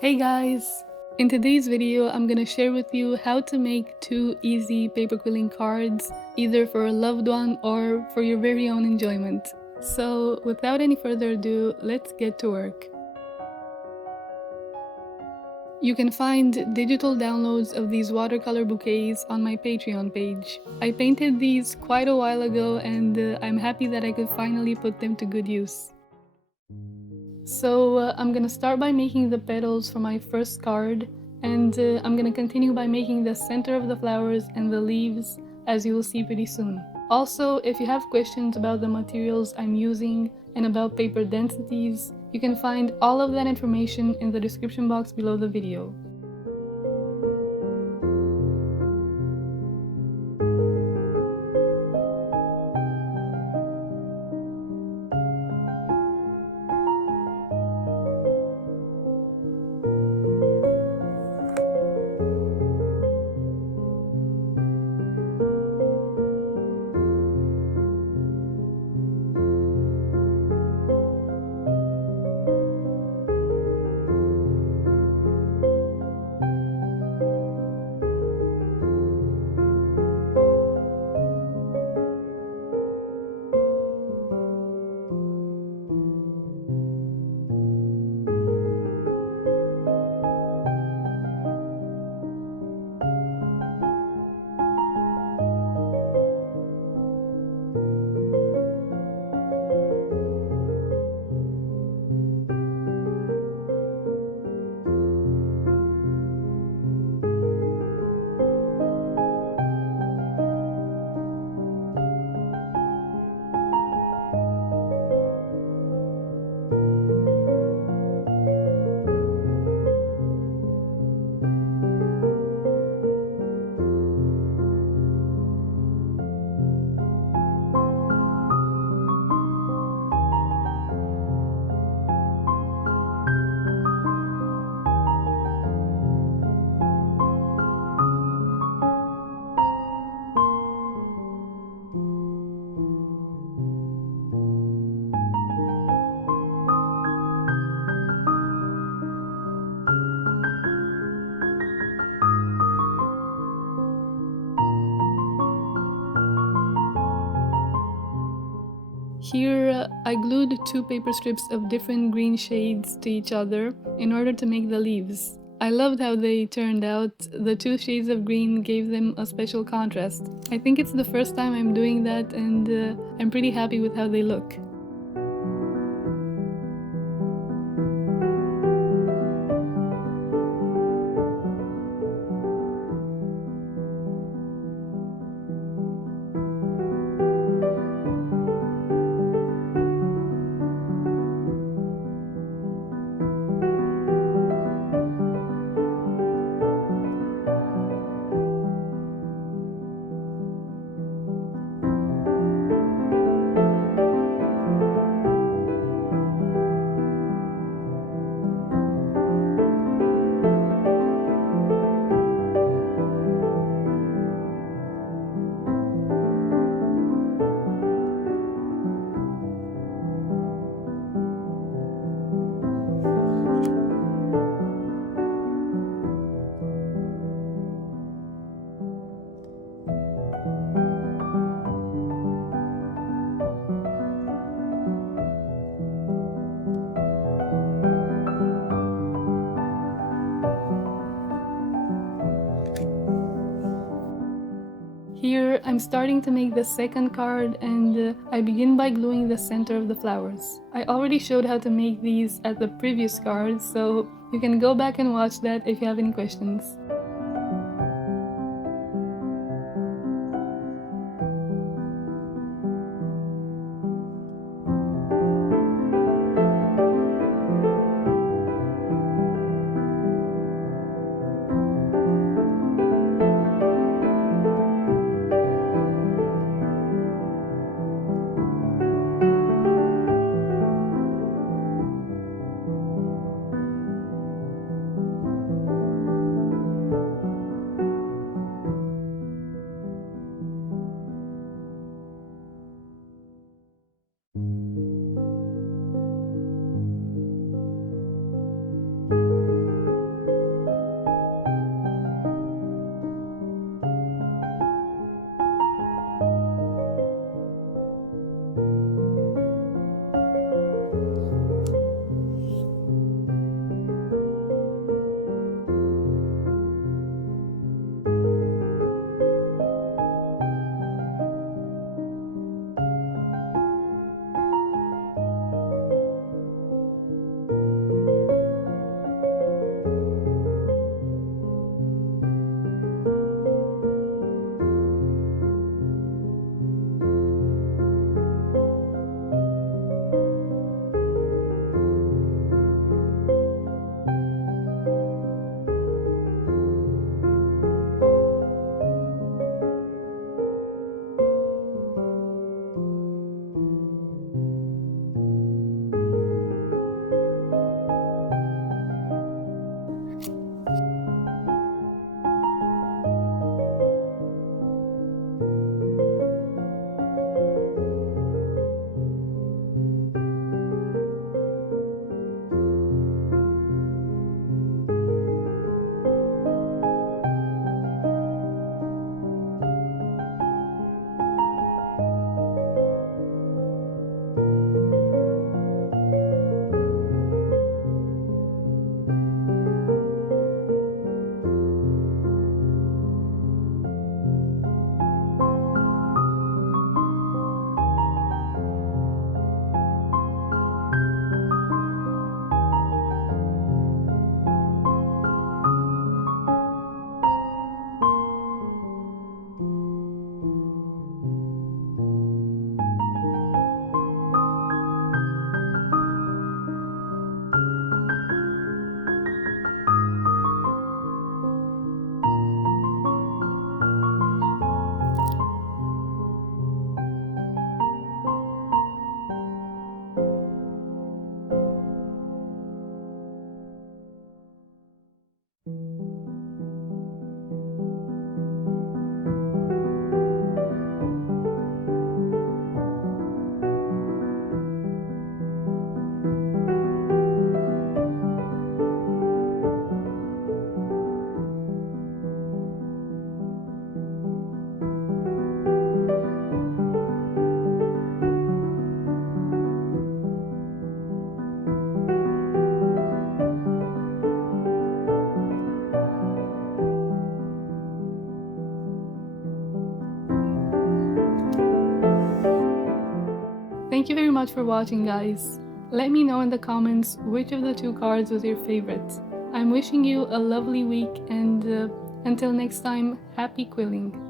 Hey guys! In today's video, I'm gonna share with you how to make 2 easy paper quilling cards, either for a loved one or for your very own enjoyment. So without any further ado, let's get to work. You can find digital downloads of these watercolor bouquets on my Patreon page. I painted these quite a while ago and I'm happy that I could finally put them to good use. So I'm gonna start by making the petals for my first card, and I'm gonna continue by making the center of the flowers and the leaves, as you will see pretty soon. Also, if you have questions about the materials I'm using and about paper densities, you can find all of that information in the description box below the video. Here, I glued 2 paper strips of different green shades to each other in order to make the leaves. I loved how they turned out. The 2 shades of green gave them a special contrast. I think it's the first time I'm doing that, and I'm pretty happy with how they look. Here, I'm starting to make the second card, and I begin by gluing the center of the flowers. I already showed how to make these at the previous card, so you can go back and watch that if you have any questions. much for watching, guys. Let me know in the comments which of the two cards was your favorite. I'm wishing you a lovely week, and until next time, happy quilling!